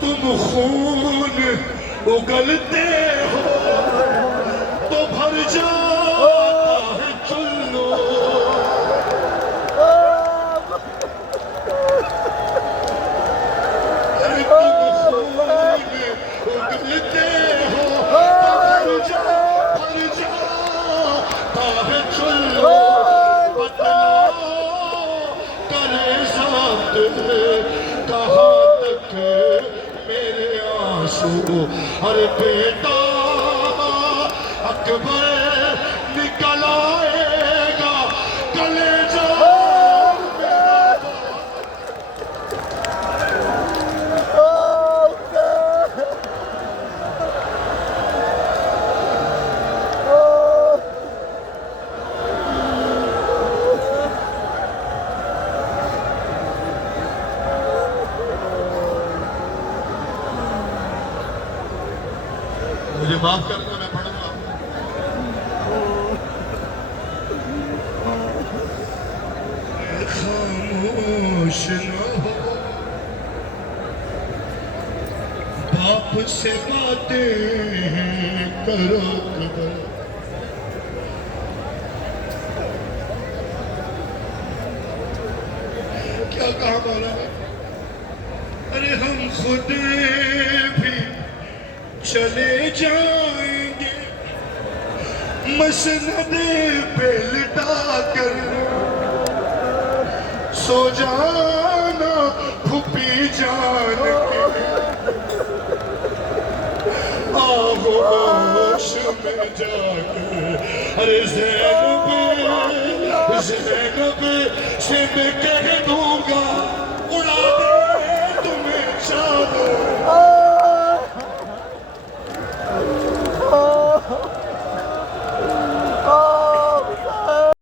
तुम खून उगलते हो तो भर जाता है चुल्लू। अरे तुम खून उगलते हो तो भर जाता है चुल्लू। बतलाओ करे ज़ब्त कहाँ तक मेरे आंसू। अरे बेटा अकबर निकल आएगा कलेजा मेरा। मुझे माफ कर दो, मैं पढ़ूंगा। खामोश न हो, बाप से बातें करो कदर। क्या कहा मौला ने? अरे हम खुद भी चले जाएंगे मसनद पे लिटा कर। सो जाना फूफी जान के आगोश में जाकर। अरे ज़ैनब से मैं कह दूंगा